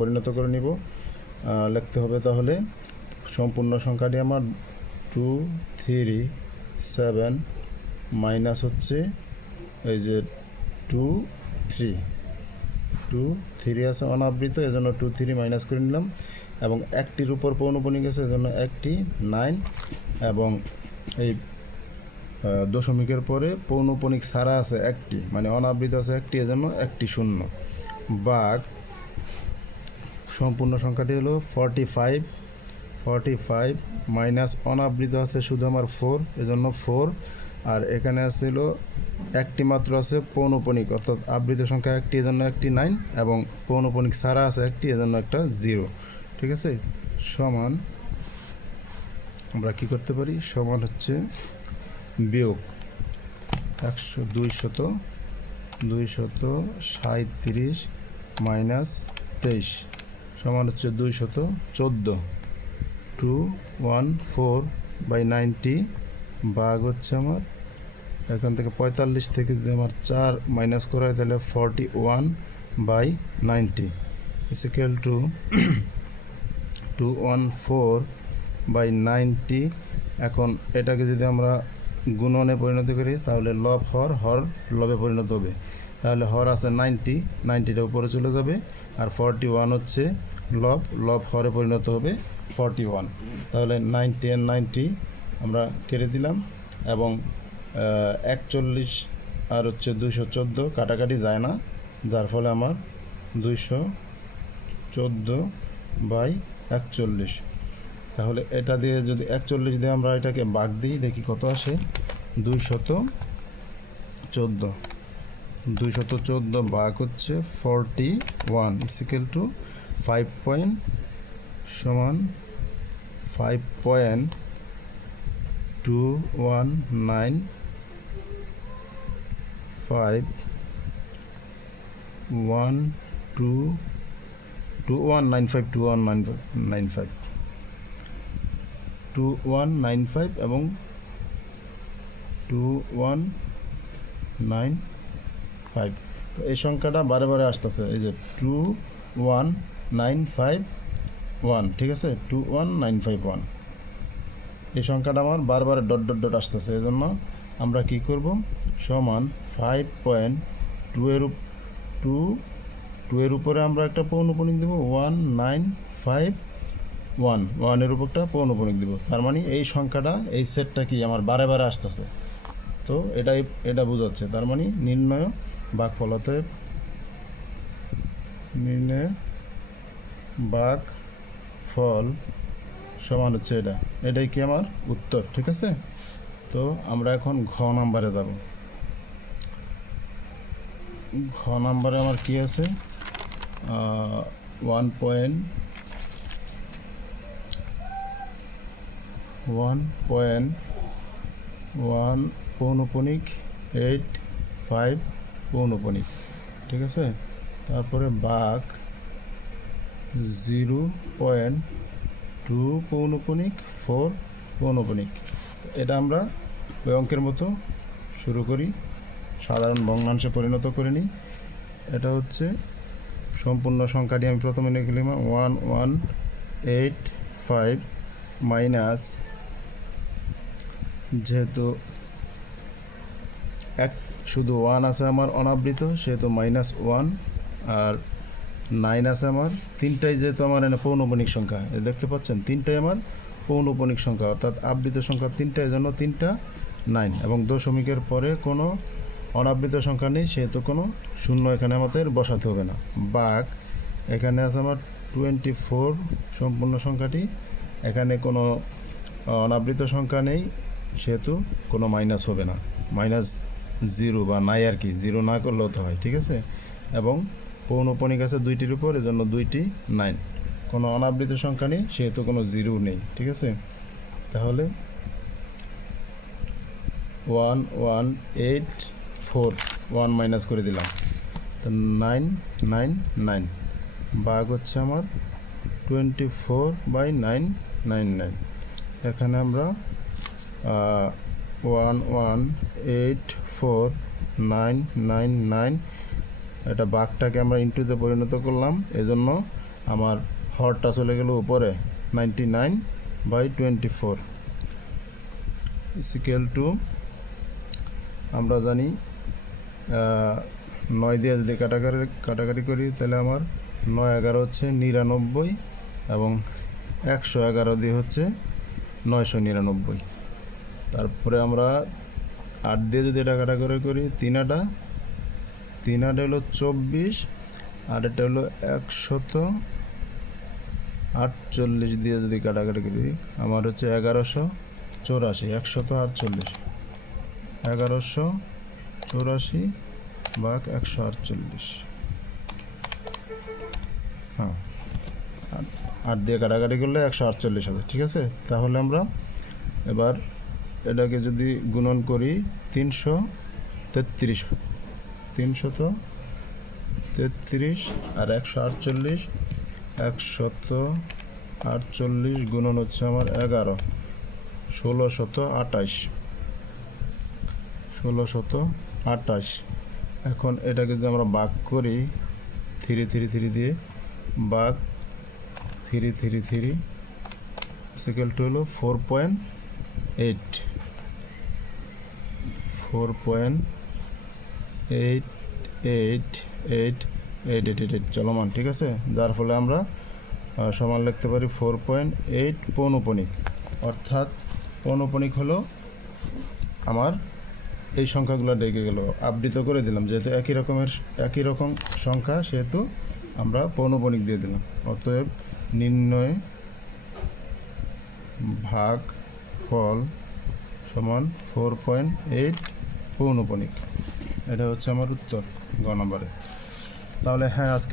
পরিণত করে নিব। লিখতে হবে তাহলে সম্পূর্ণ সংখ্যাটি আমার 2 3 7 মাইনাস হচ্ছে এই যে 2 3 আছে অনাবৃত, এজন্য 2 3 মাইনাস করে নিলাম। এবং একটির উপর পৌনঃপুনিক আছে, এজন্য একটি 9, এবং এই দশমিকের পরে পৌনঃপুনিক ছাড়া আছে একটি, মানে অনাবৃত আছে একটি, এজন্য একটি 0। ভাগ সম্পূর্ণ সংখ্যাটি হলো 45 মাইনাস অনাবৃত আছে শুধু আমার 4, এজন্য 4। আর এখানে আছে হলো একটি মাত্র আছে পৌনঃপুনিক, অর্থাৎ আবৃত সংখ্যা একটি, এজন্য একটি 9, এবং পৌনঃপুনিক ছাড়া আছে একটি, এজন্য একটা 0। ঠিক আছে, সমান আমরা কি করতে পারি, সমান হচ্ছে বিয়োগ 237 মাইনাস 23 সমান হচ্ছে 214। 214/90 ভাগ হচ্ছে আমার এখান থেকে 45 থেকে যদি আমার 4 মাইনাস করা হয় তাহলে 41/90 ইকুয়াল টু 214/90। এখন এটাকে যদি আমরা গুণনে পরিণত করি তাহলে লব হর লবে পরিণত হবে। তাহলে হর আছে 90টা উপরে চলে যাবে, আর 41 হচ্ছে লব হরে পরিণত হবে 41। তাহলে 90 আর 90 আমরা কেটে দিলাম, এবং 41 আর হচ্ছে 214 কাটাকাটি যায় না, যার ফলে আমার 214/41। তাহলে এটা দিয়ে যদি 41 দিয়ে আমরা এটাকে ভাগ দিই, দেখি কত আসে। 214 ভাগ হচ্ছে 41 ইকুয়াল টু 5 সমান 5.2195125 2195 এবং 2195। তো এই সংখ্যাটা বারে বারে আসতেছে, এই যে 21951, ঠিক আছে, 21951 এই সংখ্যাটা আমার বারবার ডট আসতেছে। এই জন্য আমরা কি করব, সমান 5.2 এর উপরে আমরা একটা পৌনঃপুনিক দেবো 1951, এর উপরটা পৌনঃপুনিক দেবো। তার মানে এই সংখ্যাটা, এই সেটটা কি আমার বারে বারে আসতেছে। তো এটা বোঝাচ্ছে, তার মানে নির্ণয় ভাগফল, অতএব নির্ণয় ভাগফল সমান হচ্ছে এটাই কি আমার উত্তর। ঠিক আছে, তো আমরা এখন ঘ নাম্বারে যাব। ঘ নাম্বারে আমার কি আছে, 1.1 পৌনঃপুনিক 85 পৌনঃপুনিক, ঠিক আছে। তারপরে ভাগ 0.2 পৌনঃপুনিক 4 পৌনঃপুনিক। এটা আমরা ওই অঙ্কের মতো শুরু করি, সাধারণ ভগ্নাংশে পরিণত করে নিই। এটা হচ্ছে সম্পূর্ণ সংখ্যাটি আমি প্রথমে লিখে নিলাম 1185 মাইনাস, যেহেতু শুধু 1 আছে আমার অনাবৃত, সেহেতু -1, আর 9 আছে আমার, তিনটাই যেহেতু আমার এখানে পৌনঃপুনিক সংখ্যা, দেখতে পাচ্ছেন তিনটাই আমার পৌনঃপুনিক সংখ্যা, অর্থাৎ আবৃত সংখ্যা তিনটা, এই জন্য 3টা 9, এবং দশমিকের পরে কোনো অনাবৃত সংখ্যা নেই, সেহেতু কোনো শূন্য এখানে আমাদের বসাতে হবে না। ভাগ এখানে আছে আমার 24 সম্পূর্ণ সংখ্যাটি, এখানে কোনো অনাবৃত সংখ্যা নেই, সেহেতু কোনো মাইনাস হবে না, -0 বা নাই আর কি, 0 না করলেও তো হয়। ঠিক আছে, এবং পৌনঃপুনিক আছে 2টির উপর, এজন্য 2টি 9, কোনো অনাবৃত সংখ্যা নেই, সেহেতু কোনো 0 নেই। ঠিক আছে, তাহলে 1184 1 মাইনাস করে দিলাম, তো 999 ভাগ হচ্ছে আমার 24/999। এখানে আমরা 1184,999 এটা ভাগটাকে আমরা ইনটুতে পরিণত করলাম, এজন্য আমার হরটা চলে গেল উপরে 99/24 ইকুয়াল টু আমরা জানি 9 দিয়ে যদি কাটাকাটি করি তাহলে আমার 9 11 হচ্ছে 99 এবং 111 দিয়ে হচ্ছে 999। তারপরে আমরা 8 দিয়ে যদি এটা কাটাকাটি করি 3 8 হলো 24 আর এটা হলো 148 দিয়ে যদি কাটাকাটি করি আমার হচ্ছে 1184 1184 ভাগ 148। হ্যাঁ, 8 দিয়ে কাটাকাটি করলে 148 হবে, ঠিক আছে। তাহলে আমরা এবার এটাকে যদি গুণন করি 333 আর 148 গুণন হচ্ছে আমার 11 1628। এখন এটাকে যদি আমরা ভাগ করি 3 দিয়ে ভাগ 3 ইকুয়াল টু হলো 4.8 চলমান, ঠিক আছে। যার ফলে আমরা সমান লিখতে পারি 4.8 পৌনঃপুনিক, অর্থাৎ পৌনঃপুনিক হলো আমার এই সংখ্যাগুলো ডেকে গেল, আবৃত করে দিলাম, যেহেতু একই রকম সংখ্যা সেহেতু আমরা পৌনঃপুনিক দিয়ে দিলাম। অতএব নির্ণয় ভাগ ফল সমান 4.8 পৌনঃপুনিক। এটা হচ্ছে আমার উত্তর গ নম্বরে। তাহলে হ্যাঁ, আজকে